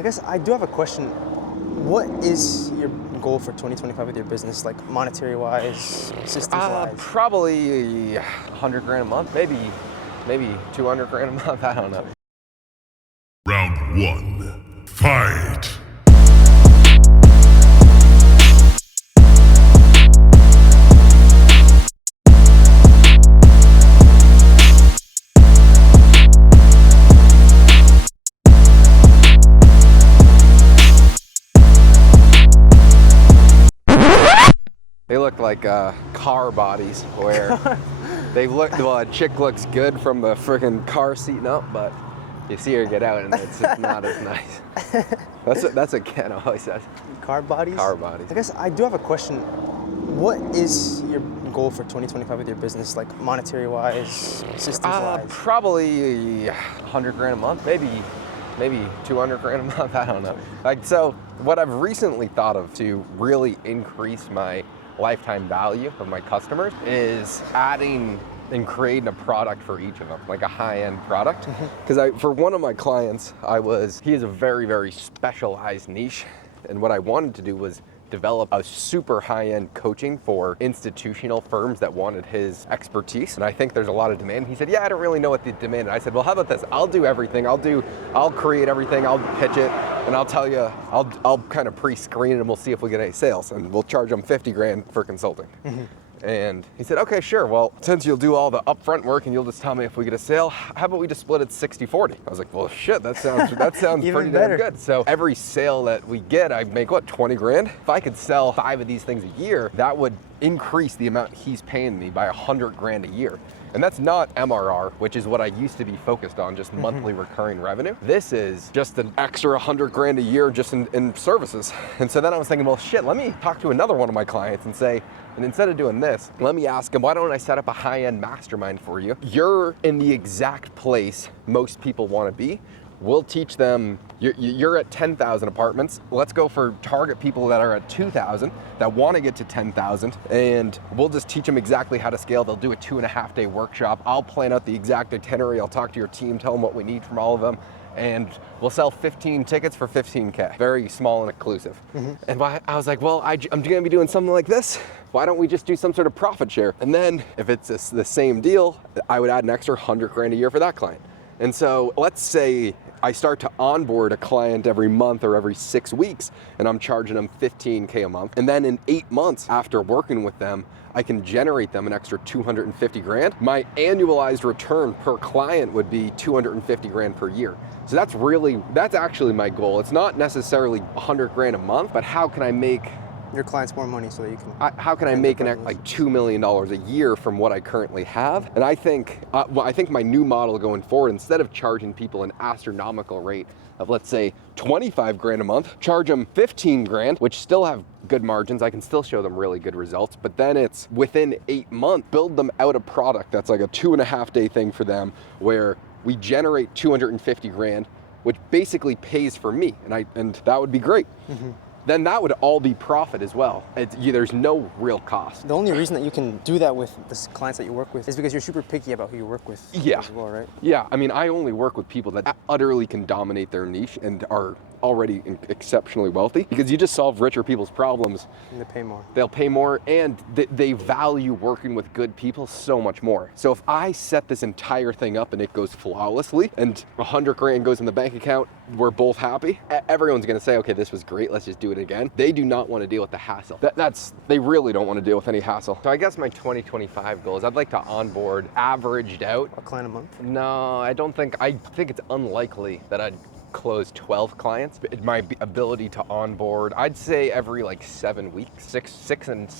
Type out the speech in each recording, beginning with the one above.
I guess I do have a question. What is your goal for 2025 with your business, like monetary-wise, systems-wise? Probably 100 grand a month, maybe 200 grand a month. I don't know. Round one, fight! They look like car bodies where a chick looks good from the friggin' car seat up, but you see her get out and it's not as nice. That's what Ken always says. Car bodies? Car bodies. I guess I do have a question. What is your goal for 2025 with your business, like monetary-wise, systems-wise? Probably 100 grand a month, maybe 200 grand a month. I don't know. So what I've recently thought of to really increase my lifetime value of my customers is adding and creating a product for each of them, like a high-end product. Because for one of my clients, he has a very, very specialized niche, and what I wanted to do was develop a super high-end coaching for institutional firms that wanted his expertise. And I think there's a lot of demand. He said, yeah, I don't really know what the demand is. I said, well, how about this? I'll do everything. I'll create everything. I'll pitch it. And I'll tell you, I'll kind of pre-screen it and we'll see if we get any sales. And we'll charge them 50 grand for consulting. And he said, okay, sure. Well, since you'll do all the upfront work and you'll just tell me if we get a sale, how about we just split it 60-40? I was like, well, shit, that sounds pretty damn good. So every sale that we get, I make, what, 20 grand? If I could sell 5 of these things a year, that would increase the amount he's paying me by 100 grand a year. And that's not MRR, which is what I used to be focused on, just monthly recurring revenue. This is just an extra 100 grand a year just in services. And so then I was thinking, well, shit, let me talk to another one of my clients and say, and instead of doing this, let me ask him, why don't I set up a high-end mastermind for you? You're in the exact place most people want to be. We'll teach them, you're at 10,000 apartments. Let's go for target people that are at 2,000 that want to get to 10,000, and we'll just teach them exactly how to scale. They'll do a 2.5-day workshop. I'll plan out the exact itinerary. I'll talk to your team, tell them what we need from all of them, and we'll sell 15 tickets for 15K. Very small and inclusive. And I was like, well, I'm gonna be doing something like this. Why don't we just do some sort of profit share? And then if it's the same deal, I would add an extra 100 grand a year for that client. And so let's say I start to onboard a client every month or every 6 weeks, and I'm charging them 15K a month. And then in 8 months after working with them, I can generate them an extra 250 grand. My annualized return per client would be 250 grand per year. So that's actually my goal. It's not necessarily 100 grand a month, but how can I make your clients more money so that you can... How can I make like $2 million a year from what I currently have? And I think my new model going forward, instead of charging people an astronomical rate of, let's say, 25 grand a month, charge them 15 grand, which still have good margins. I can still show them really good results, but then it's within 8 months, build them out a product that's like a 2.5-day thing for them where we generate 250 grand, which basically pays for me. And that would be great. Then that would all be profit as well. There's no real cost. The only reason that you can do that with the clients that you work with is because you're super picky about who you work with as well, right? Yeah, I mean, I only work with people that utterly can dominate their niche and are already exceptionally wealthy, because you just solve richer people's problems. And they pay more. They'll pay more, and they value working with good people so much more. So if I set this entire thing up and it goes flawlessly and 100 grand goes in the bank account, we're both happy, everyone's gonna say, okay, this was great, let's just do it again. They do not want to deal with the hassle. They really don't want to deal with any hassle. So I guess my 2025 goal is I'd like to onboard, averaged out, a client a month? No, I think it's unlikely that I'd close 12 clients. My ability to onboard, I'd say every like 7 weeks,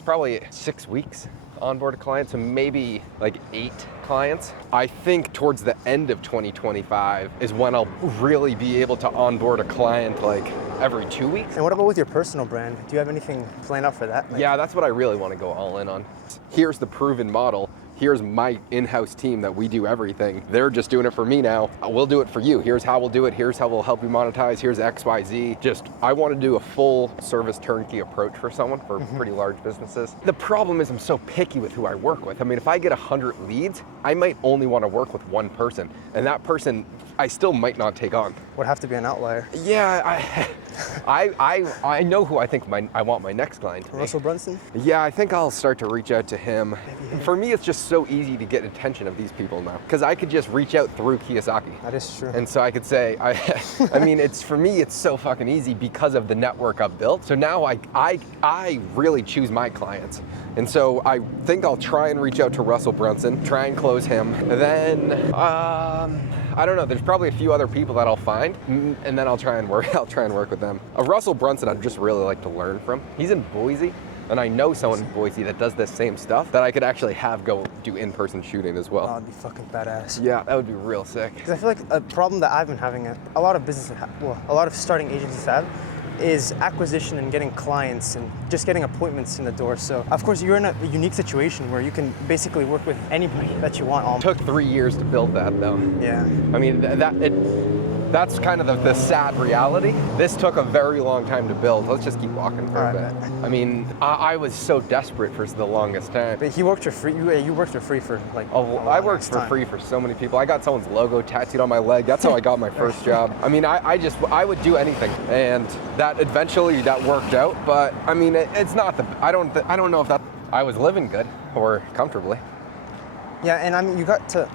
probably 6 weeks onboard a client, so maybe like 8 clients. I think towards the end of 2025 is when I'll really be able to onboard a client like every 2 weeks. And what about with your personal brand? Do you have anything planned out for that? Yeah, that's what I really want to go all in on. Here's the proven model. here's my in-house team that we do everything. They're just doing it for me now. We'll do it for you. Here's how we'll do it. Here's how we'll help you monetize. Here's X, Y, Z. Just, I want to do a full service turnkey approach for someone, for pretty large businesses. The problem is I'm so picky with who I work with. I mean, if I get 100 leads, I might only want to work with one person, and that person I still might not take on. Would have to be an outlier. Yeah, I know who I think I want my next client to be. Russell Brunson? Yeah, I think I'll start to reach out to him. For me, it's just so easy to get attention of these people now, because I could just reach out through Kiyosaki. That is true. And so I could say, I mean, for me, it's so fucking easy because of the network I've built. So now I really choose my clients. And so I think I'll try and reach out to Russell Brunson, try and close him. And then, I don't know, there's probably a few other people that I'll find, and then I'll try and work with them. Russell Brunson, I'd just really like to learn from. He's in Boise, and I know someone in Boise that does this same stuff that I could actually have go do in-person shooting as well. Oh, that'd be fucking badass. Yeah, that would be real sick. Because I feel like a problem that I've been having, a lot of businesses, a lot of starting agencies have, is acquisition and getting clients and just getting appointments in the door. So of course you're in a unique situation where you can basically work with anybody that you want. It took 3 years to build that though. Yeah. I mean, that's kind of the sad reality. This took a very long time to build. Let's just keep walking for a bit. I mean, I was so desperate for the longest time. But he worked for free. You worked for free for like. I worked for free for so many people. I got someone's logo tattooed on my leg. That's how I got my first job. I mean, I would do anything, and that eventually that worked out. But I mean, it's not I don't know if that I was living good or comfortably. Yeah, and I mean, you got to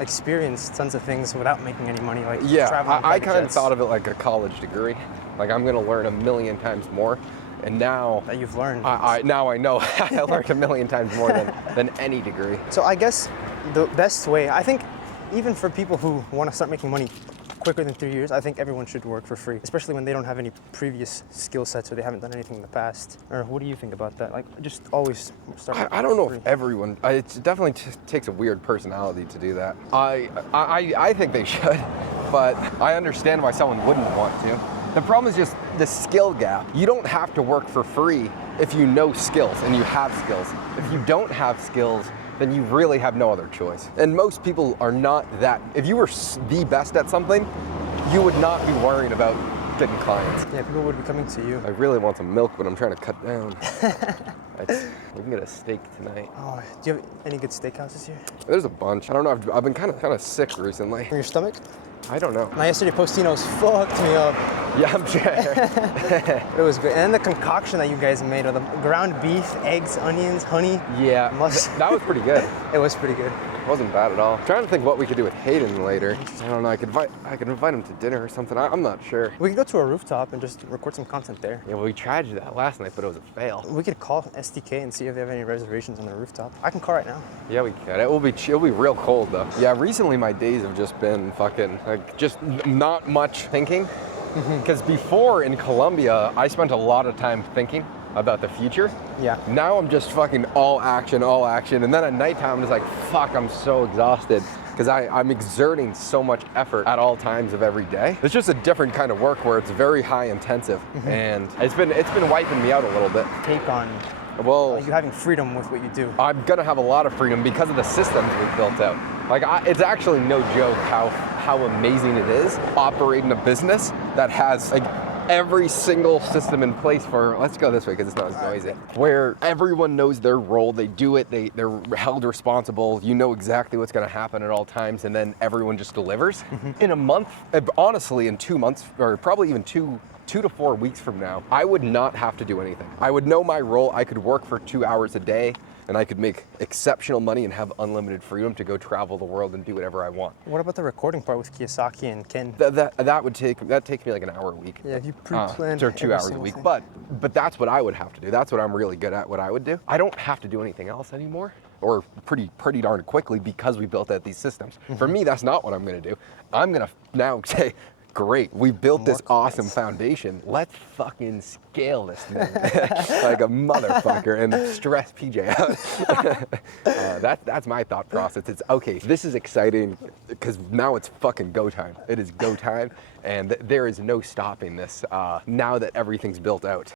experience tons of things without making any money, like yeah, traveling. I kind of thought of it like a college degree. Like I'm gonna learn a million times more, and now that you've learned. Now I know I learned a million times more than any degree. So I guess the best way, I think, even for people who want to start making money quicker than 3 years, I think everyone should work for free, especially when they don't have any previous skill sets or they haven't done anything in the past. Or what do you think about that? Like, just always start. I don't know free. if everyone. It definitely takes a weird personality to do that. I think they should, but I understand why someone wouldn't want to. The problem is just the skill gap. You don't have to work for free if you know skills and you have skills. If you don't have skills, then you really have no other choice. And most people are not that. If you were the best at something, you would not be worrying about getting clients. Yeah, people would be coming to you. I really want some milk, but I'm trying to cut down. We can get a steak tonight. Oh, do you have any good steakhouses here? There's a bunch. I don't know. I've been kind of sick recently. For your stomach? I don't know. My yesterday Postino's fucked me up. Yeah, I'm sure. It was good. And then the concoction that you guys made with the ground beef, eggs, onions, honey. Yeah, that was pretty good. It was pretty good. It wasn't bad at all. I'm trying to think what we could do with Hayden later. I don't know. I could invite him to dinner or something. I'm not sure. We could go to a rooftop and just record some content there. Yeah, well, we tried to do that last night, but it was a fail. We could call SDK and see if they have any reservations on the rooftop. I can call right now. Yeah, we could. It'll be real cold though. Yeah, recently my days have just been fucking like just not much thinking. Because before in Colombia, I spent a lot of time thinking about the future. Yeah. Now I'm just fucking all action. And then at nighttime, I'm just like, fuck, I'm so exhausted. Because I'm exerting so much effort at all times of every day. It's just a different kind of work where it's very high intensive. And it's been wiping me out a little bit. Take on you having freedom with what you do. I'm gonna have a lot of freedom because of the systems we've built out. Like, it's actually no joke how amazing it is operating a business that has like every single system in place for, let's go this way because it's not as noisy, where everyone knows their role, they do it, they're held responsible, you know exactly what's gonna happen at all times, and then everyone just delivers. In a month, honestly, in 2 months, or probably even 2 to 4 weeks from now, I would not have to do anything. I would know my role, I could work for 2 hours a day, and I could make exceptional money and have unlimited freedom to go travel the world and do whatever I want. What about the recording part with Kiyosaki and Ken? That takes me like an hour a week. Yeah, if you pre-plan or 2 hours a week. But that's what I would have to do. That's what I'm really good at, what I would do. I don't have to do anything else anymore, or pretty darn quickly, because we built out these systems. For me, that's not what I'm gonna do. I'm gonna now say, great, we built this awesome foundation. Let's fucking scale this thing like a motherfucker and stress PJ out. That's my thought process. It's okay, this is exciting because now it's fucking go time. It is go time, and there is no stopping this now that everything's built out.